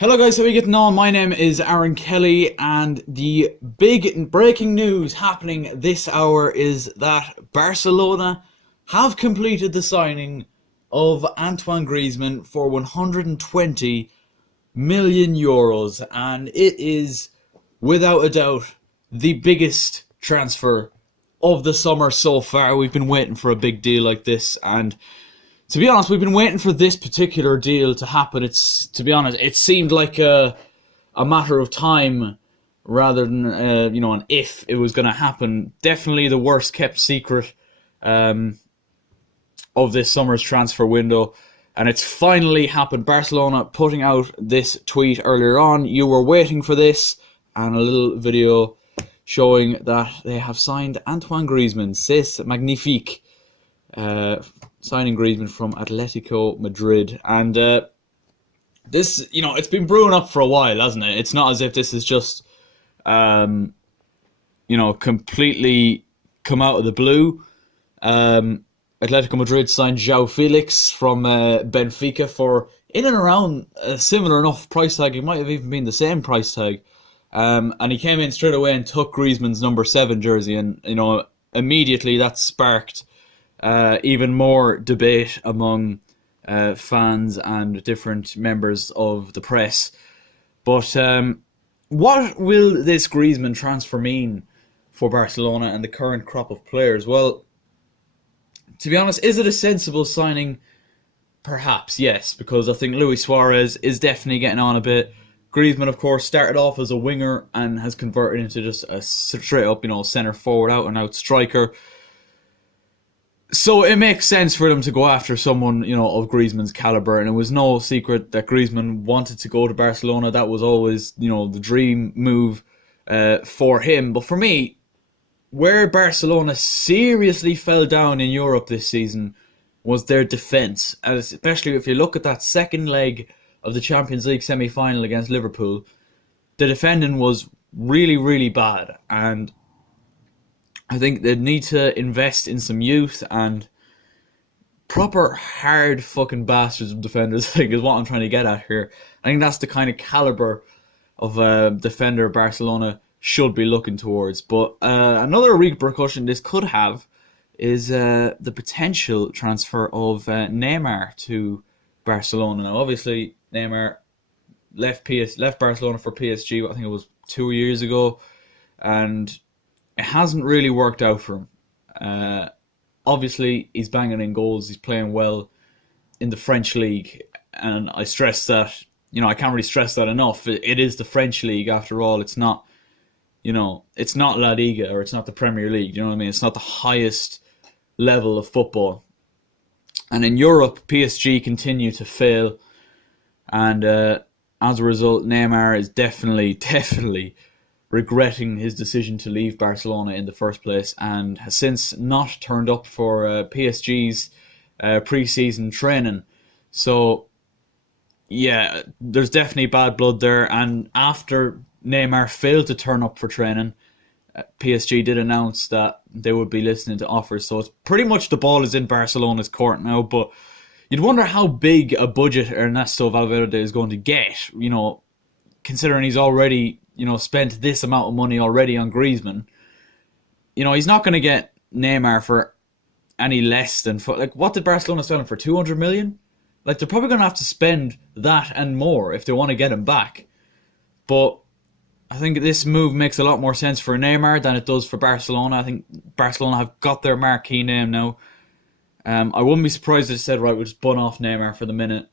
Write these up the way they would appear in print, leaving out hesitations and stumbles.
Hello guys, how are you getting on? My name is Aaron Kelly, and the big breaking news happening this hour is that Barcelona have completed the signing of Antoine Griezmann for 120 million euros, and it is without a doubt the biggest transfer of the summer so far. We've been waiting for a big deal like this, and to be honest, we've been waiting for this particular deal to happen. To be honest, it seemed like a matter of time rather than an if it was going to happen. Definitely the worst kept secret of this summer's transfer window, and it's finally happened. Barcelona putting out this tweet earlier on. You were waiting for this, and a little video showing that they have signed Antoine Griezmann. C'est magnifique. Signing Griezmann from Atletico Madrid. And this, it's been brewing up for a while, hasn't it? It's not as if this is just, completely come out of the blue. Atletico Madrid signed João Felix from Benfica for in and around a similar enough price tag. It might have even been the same price tag. And he came in straight away and took Griezmann's number 7 jersey. And, immediately that sparked even more debate among fans and different members of the press. But what will this Griezmann transfer mean for Barcelona and the current crop of players? Well, to be honest, is it a sensible signing? Perhaps, yes, because I think Luis Suarez is definitely getting on a bit. Griezmann, of course, started off as a winger and has converted into just a straight up, centre forward, out and out striker. So it makes sense for them to go after someone, of Griezmann's calibre, and it was no secret that Griezmann wanted to go to Barcelona. That was always, the dream move for him. But for me, where Barcelona seriously fell down in Europe this season was their defence. And especially if you look at that second leg of the Champions League semi-final against Liverpool, the defending was really, really bad. And I think they need to invest in some youth and proper hard fucking bastards of defenders, I think, is what I'm trying to get at here. I think that's the kind of calibre of defender Barcelona should be looking towards. But another repercussion this could have is the potential transfer of Neymar to Barcelona. Now, obviously, Neymar left Barcelona for PSG, I think it was 2 years ago, and it hasn't really worked out for him. Obviously, he's banging in goals. He's playing well in the French league. And I stress that, I can't really stress that enough. It is the French league, after all. It's not, it's not La Liga, or it's not the Premier League. You know what I mean? It's not the highest level of football. And in Europe, PSG continue to fail. And as a result, Neymar is definitely regretting his decision to leave Barcelona in the first place, and has since not turned up for PSG's pre-season training. So, yeah, there's definitely bad blood there. And after Neymar failed to turn up for training, PSG did announce that they would be listening to offers. So it's pretty much the ball is in Barcelona's court now. But you'd wonder how big a budget Ernesto Valverde is going to get, considering he's already spent this amount of money already on Griezmann. He's not going to get Neymar for any less than... what did Barcelona sell him for? 200 million? They're probably going to have to spend that and more if they want to get him back. But I think this move makes a lot more sense for Neymar than it does for Barcelona. I think Barcelona have got their marquee name now. I wouldn't be surprised if they said, right, we'll just bun off Neymar for the minute.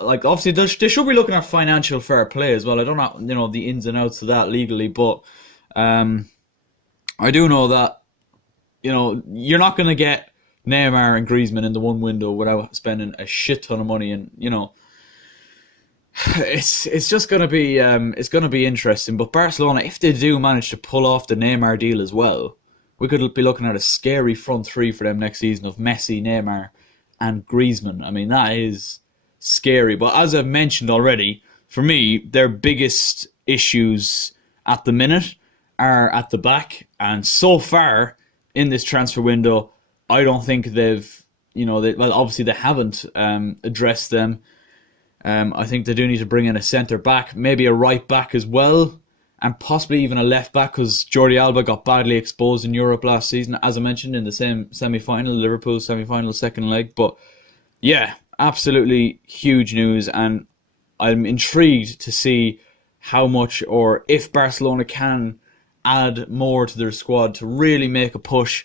Obviously, they should be looking at financial fair play as well. I don't know, the ins and outs of that legally, but I do know that, you're not going to get Neymar and Griezmann in the one window without spending a shit ton of money, and it's just going to be it's going to be interesting. But Barcelona, if they do manage to pull off the Neymar deal as well, we could be looking at a scary front three for them next season of Messi, Neymar, and Griezmann. I mean, that is scary. But as I've mentioned already, for me, their biggest issues at the minute are at the back. And so far in this transfer window, I don't think they've, obviously they haven't addressed them. I think they do need to bring in a centre back, maybe a right back as well, and possibly even a left back, because Jordi Alba got badly exposed in Europe last season, as I mentioned, in the same semi-final, Liverpool semi-final, second leg. But yeah, absolutely huge news, and I'm intrigued to see how much, or if Barcelona can add more to their squad to really make a push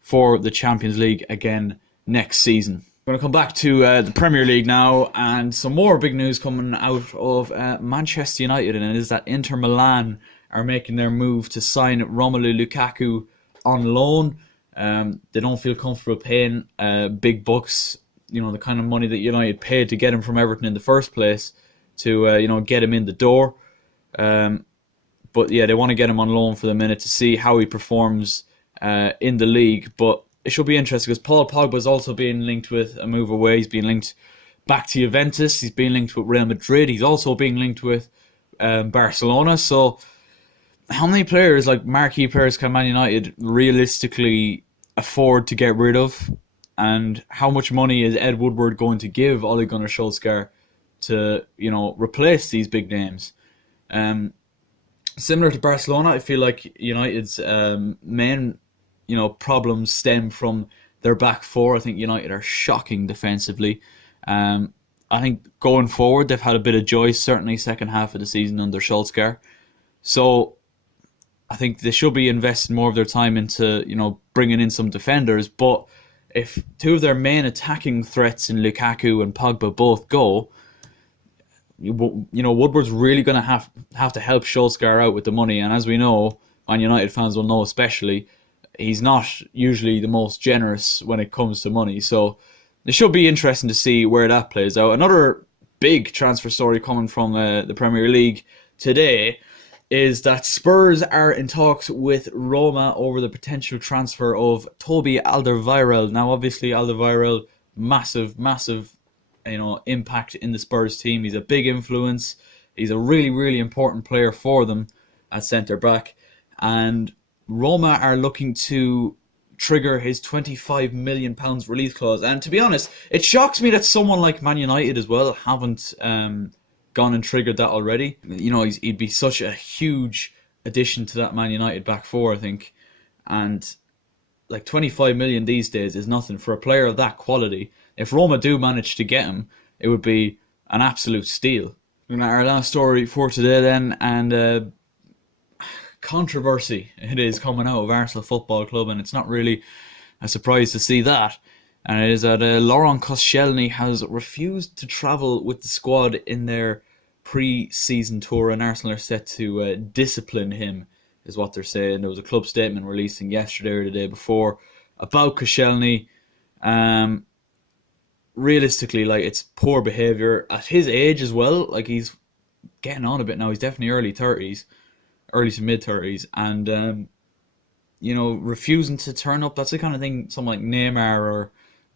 for the Champions League again next season. We're going to come back to the Premier League now, and some more big news coming out of Manchester United, and it is that Inter Milan are making their move to sign Romelu Lukaku on loan. They don't feel comfortable paying big bucks, the kind of money that United paid to get him from Everton in the first place, to get him in the door. But yeah, they want to get him on loan for the minute to see how he performs in the league. But it should be interesting, because Paul Pogba is also being linked with a move away. He's being linked back to Juventus. He's being linked with Real Madrid. He's also being linked with Barcelona. So how many players, like marquee players, can Man United realistically afford to get rid of? And how much money is Ed Woodward going to give Ole Gunnar Solskjaer to, replace these big names? Similar to Barcelona, I feel like United's main problems stem from their back four. I think United are shocking defensively. I think going forward, they've had a bit of joy, certainly second half of the season under Solskjaer. So I think they should be investing more of their time into, bringing in some defenders. But if two of their main attacking threats in Lukaku and Pogba both go, Woodward's really going to have to help Solskjaer out with the money. And as we know, Man United fans will know especially, he's not usually the most generous when it comes to money. So it should be interesting to see where that plays out. Another big transfer story coming from the Premier League today is that Spurs are in talks with Roma over the potential transfer of Toby Alderweireld. Now, obviously, Alderweireld, massive impact in the Spurs team. He's a big influence. He's a really, really important player for them at centre-back. And Roma are looking to trigger his £25 million release clause. And to be honest, it shocks me that someone like Man United as well haven't gone and triggered that already. He'd be such a huge addition to that Man United back four, I think. And like 25 million these days is nothing for a player of that quality. If Roma do manage to get him, it would be an absolute steal. Our last story for today then, and controversy it is coming out of Arsenal Football Club, and it's not really a surprise to see that. And it is that Laurent Koscielny has refused to travel with the squad in their pre-season tour, and Arsenal are set to discipline him, is what they're saying. There was a club statement releasing yesterday or the day before about Koscielny. Realistically, it's poor behaviour at his age as well. He's getting on a bit now. He's definitely early to mid 30s, and refusing to turn up. That's the kind of thing someone like Neymar or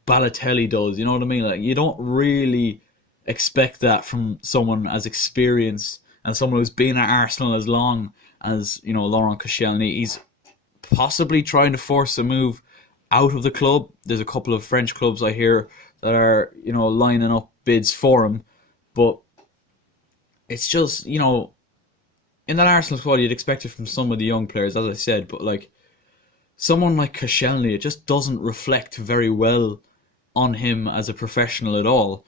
Balotelli does. You know what I mean? You don't really expect that from someone as experienced and someone who's been at Arsenal as long as Laurent Koscielny. He's possibly trying to force a move out of the club. There's a couple of French clubs I hear that are lining up bids for him, but it's just in that Arsenal squad you'd expect it from some of the young players, as I said, but someone like Koscielny, it just doesn't reflect very well on him as a professional at all.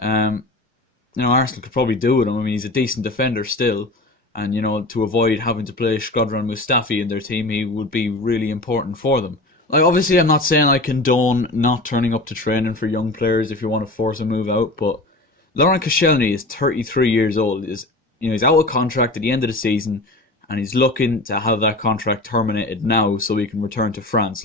Arsenal could probably do with him. I mean, he's a decent defender still, and to avoid having to play Shkodran Mustafi in their team, he would be really important for them. Obviously, I'm not saying I condone not turning up to training for young players if you want to force a move out, but Laurent Koscielny is 33 years old. He's out of contract at the end of the season, and he's looking to have that contract terminated now so he can return to France.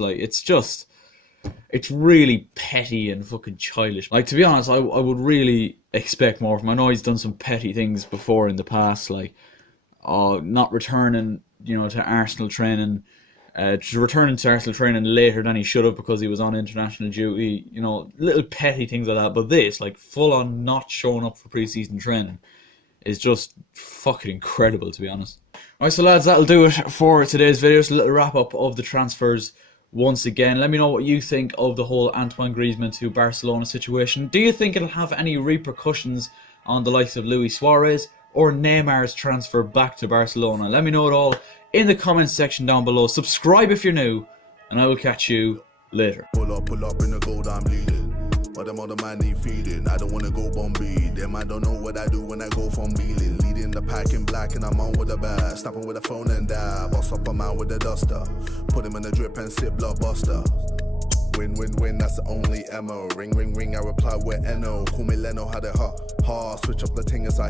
It's really petty and fucking childish. To be honest, I would really expect more from him. I know he's done some petty things before in the past, not returning, to Arsenal training, returning to Arsenal training later than he should have because he was on international duty. Little petty things like that. But this, full on not showing up for pre-season training, is just fucking incredible, to be honest. Alright, so lads, that'll do it for today's video. It's a little wrap up of the transfers once again. Let me know what you think of the whole Antoine Griezmann to Barcelona situation. Do you think it'll have any repercussions on the likes of Luis Suarez or Neymar's transfer back to Barcelona? Let me know it all in the comments section down below. Subscribe if you're new, and I will catch you later. Pull up in the gold, I'm leading. But them other man need feeding. I don't wanna go Bombay. Them I don't know what I do when I go from Beeling. Leading the pack in black and I'm on with the bag. Snapping with the phone and die. Boss up a man with the duster. Put him in the drip and sip blockbuster. Win, win, win, that's the only ammo. Ring, ring, ring, I reply with NO. Call me Leno, had it hot. Switch up the ting as I